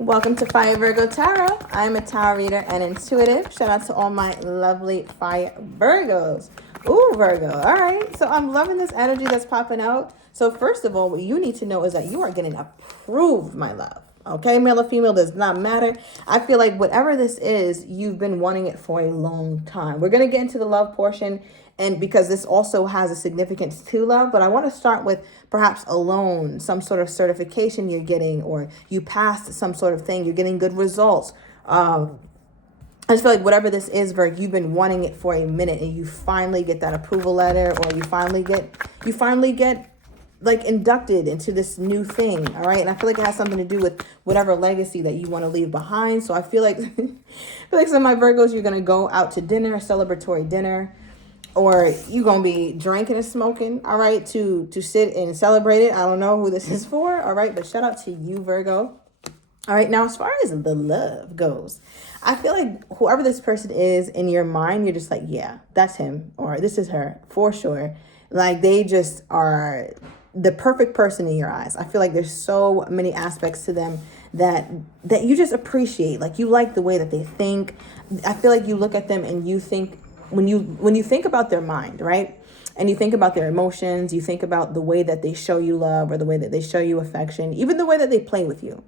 Welcome to Fire Virgo Tarot. I'm a tarot reader and intuitive. Shout out to all my lovely Fire Virgos. Ooh, Virgo. All right. So I'm loving this energy that's popping out. So first of all, what you need to know is that you are getting approved, my love. Okay, male or female does not matter. I feel like whatever this is, you've been wanting it for a long time. We're going to get into the love portion, and because this also has a significance to love, but I want to start with perhaps a loan, some sort of certification you're getting, or you passed some sort of thing, you're getting good results. I just feel like whatever this is, Virg, you've been wanting it for a minute, and you finally get that approval letter, or you finally get like inducted into this new thing. All right. And I feel like it has something to do with whatever legacy that you want to leave behind. So I feel like some of my Virgos, you're going to go out to dinner, a celebratory dinner, or you're going to be drinking and smoking. All right. To sit and celebrate it. I don't know who this is for. All right. But shout out to you, Virgo. All right. Now, as far as the love goes, I feel like whoever this person is in your mind, you're just like, yeah, that's him, or this is her for sure. Like they just are the perfect person in your eyes. I feel like there's so many aspects to them that you just appreciate. Like you like the way that they think. I feel like you look at them and you think, when you think about their mind, right? And you think about their emotions, you think about the way that they show you love, or the way that they show you affection, even the way that they play with you.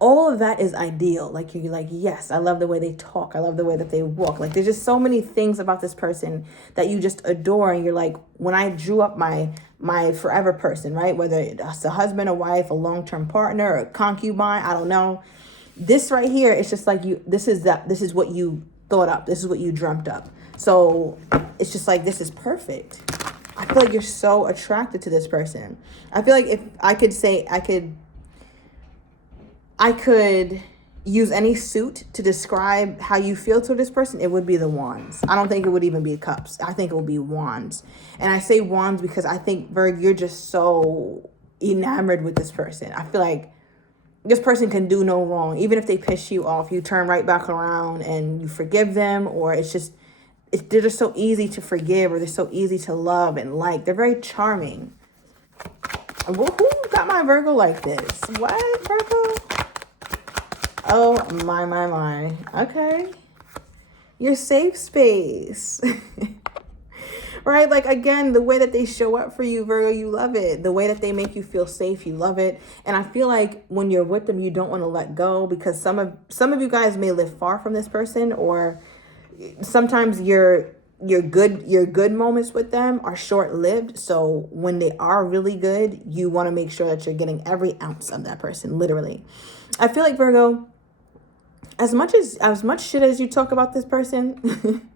All of that is ideal. Like you're like, yes, I love the way they talk. I love the way that they walk. Like there's just so many things about this person that you just adore. And you're like, when I drew up my forever person, right? Whether it's a husband, a wife, a long-term partner, a concubine, I don't know. This right here, it's just like this is what you thought up. This is what you dreamt up. So it's just like, this is perfect. I feel like you're so attracted to this person. I feel like if I could say, I could use any suit to describe how you feel to this person, it would be the wands. I don't think it would even be cups. I think it would be wands. And I say wands because I think, Virg, you're just so enamored with this person. I feel like this person can do no wrong. Even if they piss you off, you turn right back around and you forgive them, or they're just so easy to forgive, or they're so easy to love and like. They're very charming. Who got my Virgo like this? What, Virgo? Oh, my. Okay. Your safe space. Right? Like, again, the way that they show up for you, Virgo, you love it. The way that they make you feel safe, you love it. And I feel like when you're with them, you don't want to let go, because some of you guys may live far from this person, or sometimes your good moments with them are short-lived. So when they are really good, you want to make sure that you're getting every ounce of that person, literally. I feel like, Virgo, as much shit as you talk about this person,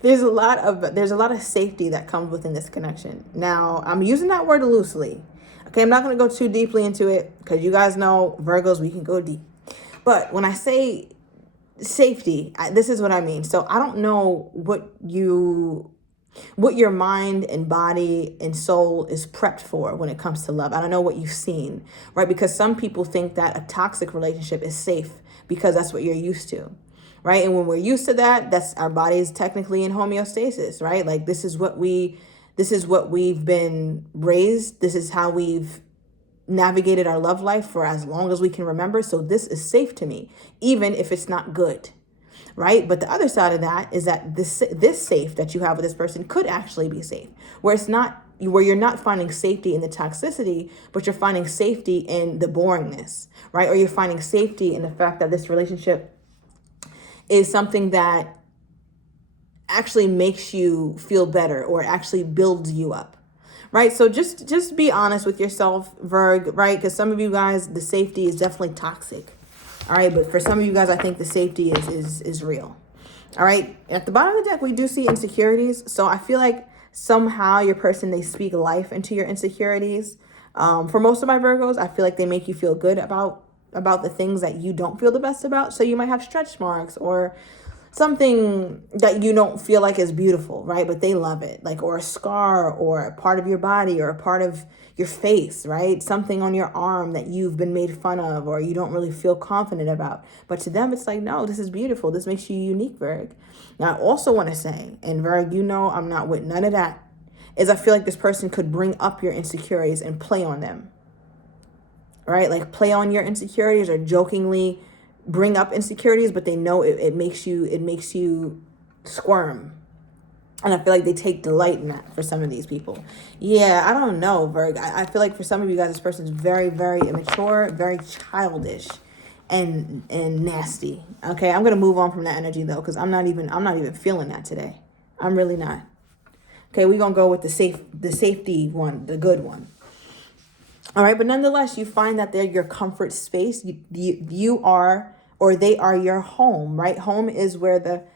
there's a lot of safety that comes within this connection. Now, I'm using that word loosely. Okay, I'm not going to go too deeply into it, because you guys know, Virgos, we can go deep. But when I say safety, this is what I mean. So I don't know what your mind and body and soul is prepped for when it comes to love. I don't know what you've seen, right? Because some people think that a toxic relationship is safe because that's what you're used to, right? And when we're used to that, that's our body is technically in homeostasis, right? Like this is what we've been raised. This is how we've navigated our love life for as long as we can remember. So this is safe to me, even if it's not good, right? But the other side of that is that this safe that you have with this person could actually be safe, where you're not finding safety in the toxicity, but you're finding safety in the boringness, right? Or you're finding safety in the fact that this relationship is something that actually makes you feel better, or actually builds you up, right? So just be honest with yourself, Virg, right? Because some of you guys, the safety is definitely toxic. All right, but for some of you guys, I think the safety is real. All right, at the bottom of the deck, we do see insecurities. So I feel like somehow your person, they speak life into your insecurities. For most of my Virgos, I feel like they make you feel good about the things that you don't feel the best about. So you might have stretch marks, or something that you don't feel like is beautiful, right? But they love it, like, or a scar, or a part of your body, or a part of your face, right? Something on your arm that you've been made fun of, or you don't really feel confident about. But to them, it's like, no, this is beautiful. This makes you unique, Virg. Now, I also want to say, and Virg, you know I'm not with none of that, is I feel like this person could bring up your insecurities and play on them. right? Like play on your insecurities or jokingly bring up insecurities, but they know it makes you squirm. And I feel like they take delight in that for some of these people. Yeah, I don't know, Virg. I feel like for some of you guys, this person's very, very immature, very childish, and nasty. Okay, I'm gonna move on from that energy though, because I'm not even feeling that today. I'm really not. Okay, we're gonna go with the safety one, the good one. All right, but nonetheless, you find that they're your comfort space. You are, or they are your home, right? Home is where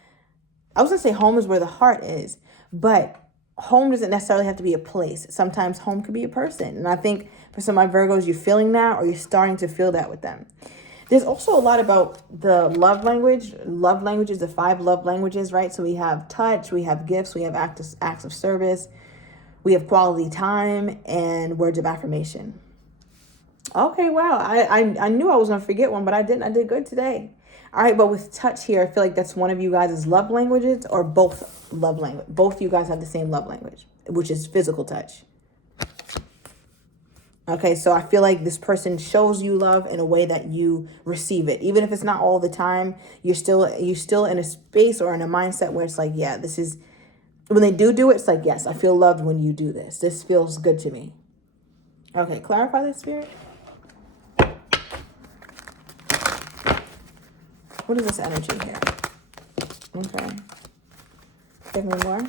I was gonna say home is where the heart is, but home doesn't necessarily have to be a place. Sometimes home could be a person. And I think for some of my Virgos, you're feeling that, or you're starting to feel that with them. There's also a lot about the love language. Love languages, the 5 love languages, right? So we have touch, we have gifts, we have acts of service, we have quality time, and words of affirmation. Okay, wow. I knew I was going to forget one, but I didn't. I did good today. All right, but with touch here, I feel like that's one of you guys' love languages, or both love language. Both you guys have the same love language, which is physical touch. Okay, so I feel like this person shows you love in a way that you receive it. Even if it's not all the time, you're still in a space or in a mindset where it's like, yeah, this is, when they do it, it's like, yes, I feel loved when you do this. This feels good to me. Okay, clarify this, Spirit. What is this energy here? Okay. Give me more.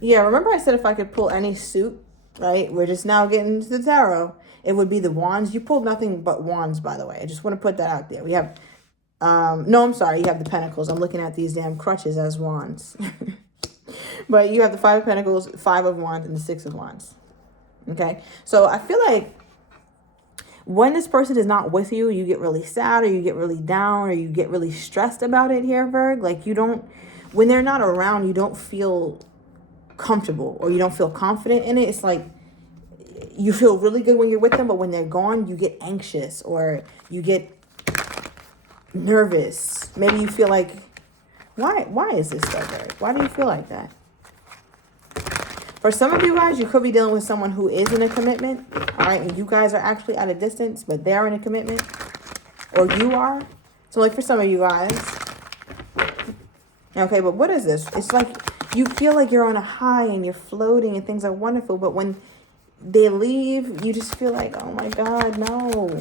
Yeah, remember I said if I could pull any suit, right? We're just now getting to the tarot. It would be the wands. You pulled nothing but wands, by the way. I just want to put that out there. We have, no, I'm sorry. You have the pentacles. I'm looking at these damn crutches as wands. But you have the 5 of pentacles, 5 of wands, and the 6 of wands. Okay? So I feel like when this person is not with you, you get really sad, or you get really down, or you get really stressed about it here, Virg. Like you don't, when they're not around, you don't feel comfortable, or you don't feel confident in it. It's like you feel really good when you're with them, but when they're gone, you get anxious, or you get nervous. Maybe you feel like, why is this so, Virg? Why do you feel like that? For some of you guys, you could be dealing with someone who is in a commitment, all right? And you guys are actually at a distance, but they're in a commitment, or you are. So like for some of you guys, okay, but what is this? It's like you feel like you're on a high and you're floating and things are wonderful, but when they leave, you just feel like, oh my God, no.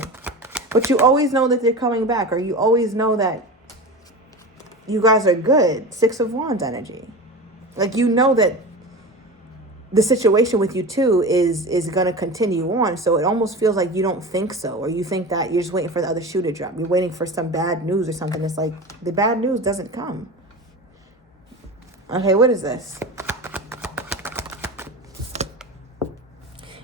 But you always know that they're coming back, or you always know that you guys are good. 6 of Wands energy. Like you know that the situation with you two is going to continue on. So it almost feels like you don't think so, or you think that you're just waiting for the other shoe to drop. You're waiting for some bad news or something. It's like the bad news doesn't come. Okay, what is this?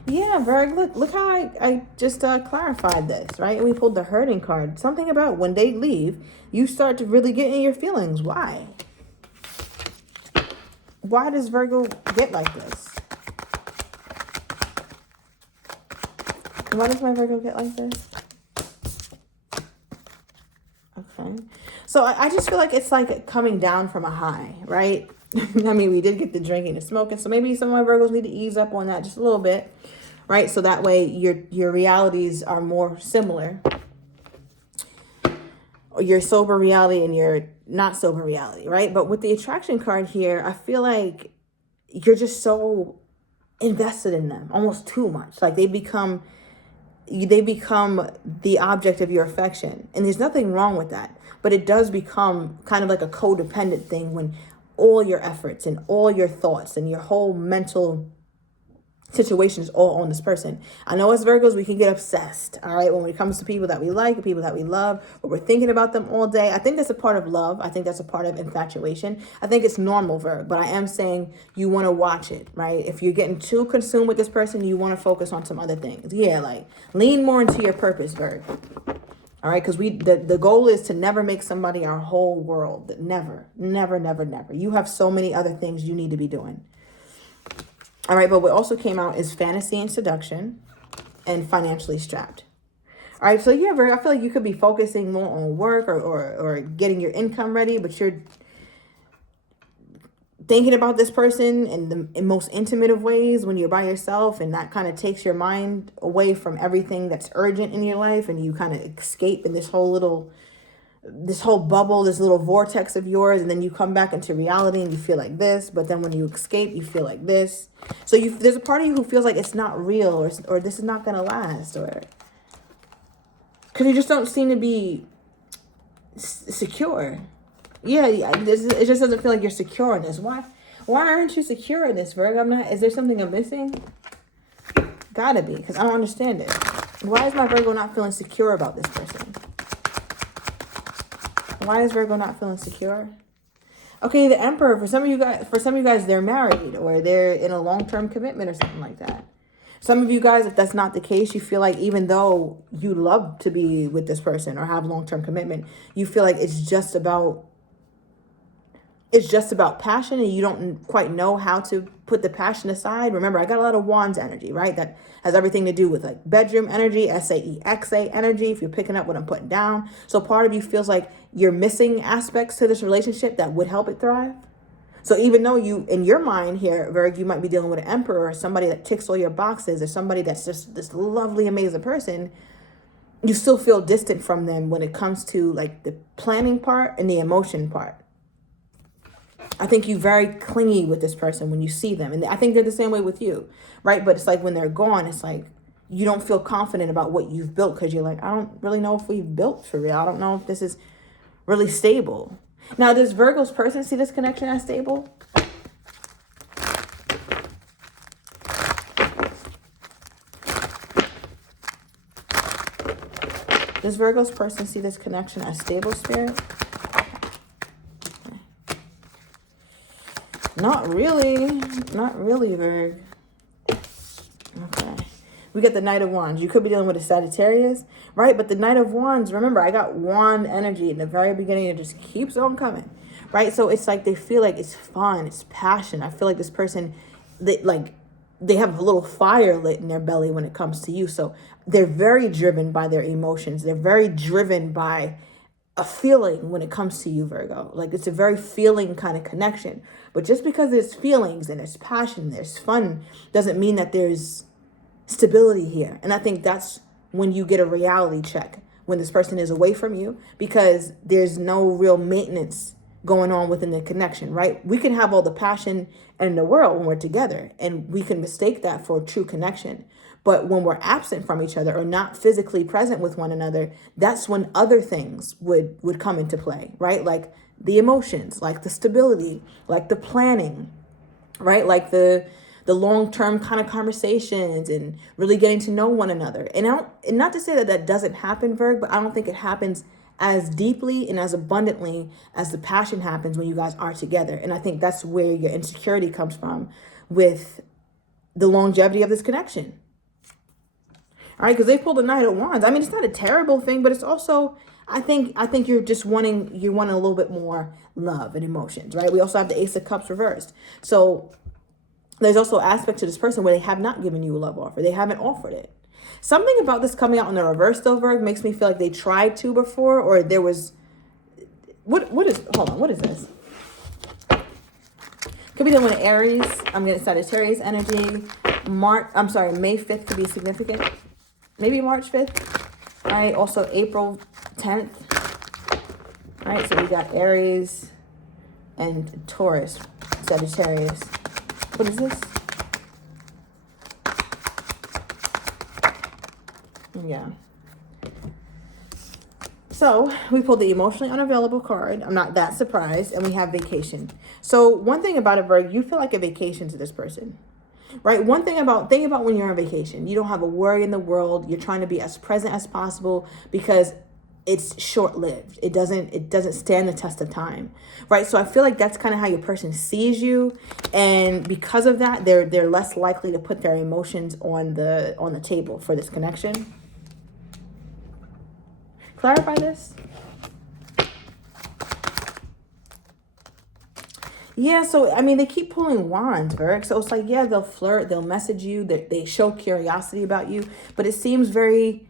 Yeah, Virg, look how I just clarified this, right? And we pulled the hurting card. Something about when they leave, you start to really get in your feelings. Why? Why does Virgo get like this? Why does my Virgo get like this? Okay. So I just feel like it's like coming down from a high, right? I mean, we did get the drinking and smoking, so maybe some of my Virgos need to ease up on that just a little bit, right? So that way your realities are more similar. Your sober reality and your not sober reality, right? But with the attraction card here, I feel like you're just so invested in them, almost too much. Like they become the object of your affection. And there's nothing wrong with that. But it does become kind of like a codependent thing when all your efforts and all your thoughts and your whole mental situation is all on this person. I know as Virgos, we can get obsessed, all right, when it comes to people that we like, people that we love, but we're thinking about them all day. I think that's a part of love. I think that's a part of infatuation. I think it's normal, Virg, but I am saying you want to watch it, right? If you're getting too consumed with this person, you want to focus on some other things. Yeah, like lean more into your purpose, Virg. All right, because the goal is to never make somebody our whole world. Never, never, never, never. You have so many other things you need to be doing. All right, but what also came out is fantasy and seduction and financially strapped. All right, so yeah, I feel like you could be focusing more on work or getting your income ready, but you're thinking about this person in most intimate of ways when you're by yourself, and that kind of takes your mind away from everything that's urgent in your life, and you kind of escape in this whole bubble, this little vortex of yours, and then you come back into reality and you feel like this, but then when you escape you feel like this. So there's a part of you who feels like it's not real, or this is not gonna last, or because you just don't seem to be secure. Yeah, it just doesn't feel like you're secure in this. Why aren't you secure in this, Virgo? Is there something I'm missing? Gotta be, because I don't understand it. Why is my Virgo not feeling secure about this person? Why is Virgo not feeling secure? Okay, the Emperor, for some of you guys, they're married, or they're in a long-term commitment or something like that. Some of you guys, if that's not the case, you feel like even though you love to be with this person or have long-term commitment, you feel like it's just about passion, and you don't quite know how to put the passion aside. Remember, I got a lot of Wands energy, right? That has everything to do with like bedroom energy, SAEXA energy, if you're picking up what I'm putting down. So part of you feels like you're missing aspects to this relationship that would help it thrive. So even though you, in your mind here, Virg, you might be dealing with an Emperor, or somebody that ticks all your boxes, or somebody that's just this lovely, amazing person, you still feel distant from them when it comes to like the planning part and the emotion part. I think you're very clingy with this person when you see them. And I think they're the same way with you, right? But it's like when they're gone, it's like you don't feel confident about what you've built, because you're like, I don't really know if we've built for real. I don't know if this is really stable. Now, does Virgo's person see this connection as stable? Does Virgo's person see this connection as stable, Spirit? Not really, Virg. Okay. We get the Knight of Wands. You could be dealing with a Sagittarius, right? But the Knight of Wands, remember, I got wand energy in the very beginning. It just keeps on coming, right? So it's like they feel like it's fun, it's passion. I feel like this person, they have a little fire lit in their belly when it comes to you. So they're very driven by their emotions. They're very driven by a feeling when it comes to you, Virgo. Like it's a very feeling kind of connection. But just because there's feelings and there's passion, there's fun, doesn't mean that there's stability here. And I think that's when you get a reality check, when this person is away from you, because there's no real maintenance going on within the connection, right? We can have all the passion in the world when we're together, and we can mistake that for true connection. But when we're absent from each other or not physically present with one another, that's when other things would come into play, right? Like the emotions, like the stability, like the planning, right? Like the long-term kind of conversations and really getting to know one another. And not to say that doesn't happen, Virg, but I don't think it happens as deeply and as abundantly as the passion happens when you guys are together. And I think that's where your insecurity comes from with the longevity of this connection. All right, because they pulled the Knight of Wands. I mean, it's not a terrible thing, but it's also, I think you're just wanting a little bit more love and emotions, right? We also have the Ace of Cups reversed. So there's also aspects to this person where they have not given you a love offer. They haven't offered it. Something about this coming out in the reverse, though, Virg, makes me feel like they tried to before, or there was, hold on, what is this? Could be dealing with Aries. I'm getting Sagittarius energy. May 5th could be significant. Maybe March 5th. All right, also April 10th. All right, so we got Aries and Taurus, Sagittarius. What is this? Yeah. So we pulled the emotionally unavailable card. I'm not that surprised. And we have vacation. So one thing about it, Virg, you feel like a vacation to this person, right? Think about when you're on vacation. You don't have a worry in the world. You're trying to be as present as possible because it's short-lived. It doesn't stand the test of time, right? So I feel like that's kind of how your person sees you, and because of that, they're less likely to put their emotions on the table for this connection. Clarify this. Yeah, so I mean, they keep pulling wands, Virg. So it's like, yeah, they'll flirt, they'll message you, they show curiosity about you, but it seems very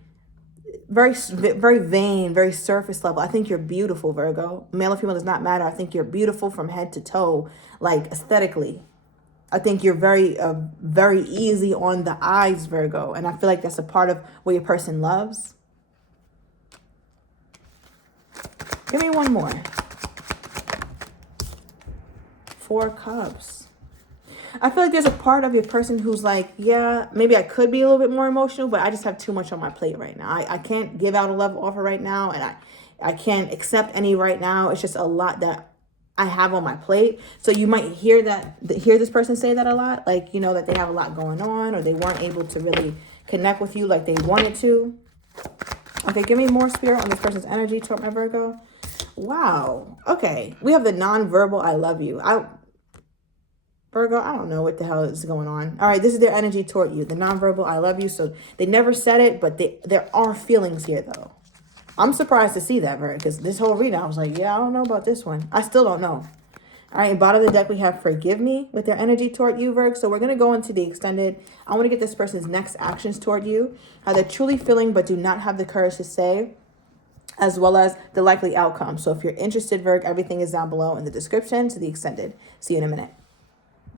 very vain, very surface level. I think you're beautiful, Virgo. Male or female does not matter. I think you're beautiful from head to toe, like aesthetically. I think you're very easy on the eyes, Virgo. And I feel like that's a part of what your person loves. Give me one more. 4 Cups. I feel like there's a part of your person who's like, yeah, maybe I could be a little bit more emotional, but I just have too much on my plate right now. I can't give out a love offer right now, and I can't accept any right now. It's just a lot that I have on my plate. So you might hear this person say that a lot, like, you know, that they have a lot going on, or they weren't able to really connect with you like they wanted to. Okay, give me more spirit on this person's energy toward my Virgo. Wow. Okay, we have the non-verbal I love you. Virgo, I don't know what the hell is going on. All right, this is their energy toward you. The nonverbal, I love you. So they never said it, but there are feelings here, though. I'm surprised to see that, Virgo, because this whole reading, I was like, yeah, I don't know about this one. I still don't know. All right, bottom of the deck, we have forgive me with their energy toward you, Virgo. So we're going to go into the extended. I want to get this person's next actions toward you, how they're truly feeling but do not have the courage to say, as well as the likely outcome. So if you're interested, Virgo, everything is down below in the description to the extended. See you in a minute.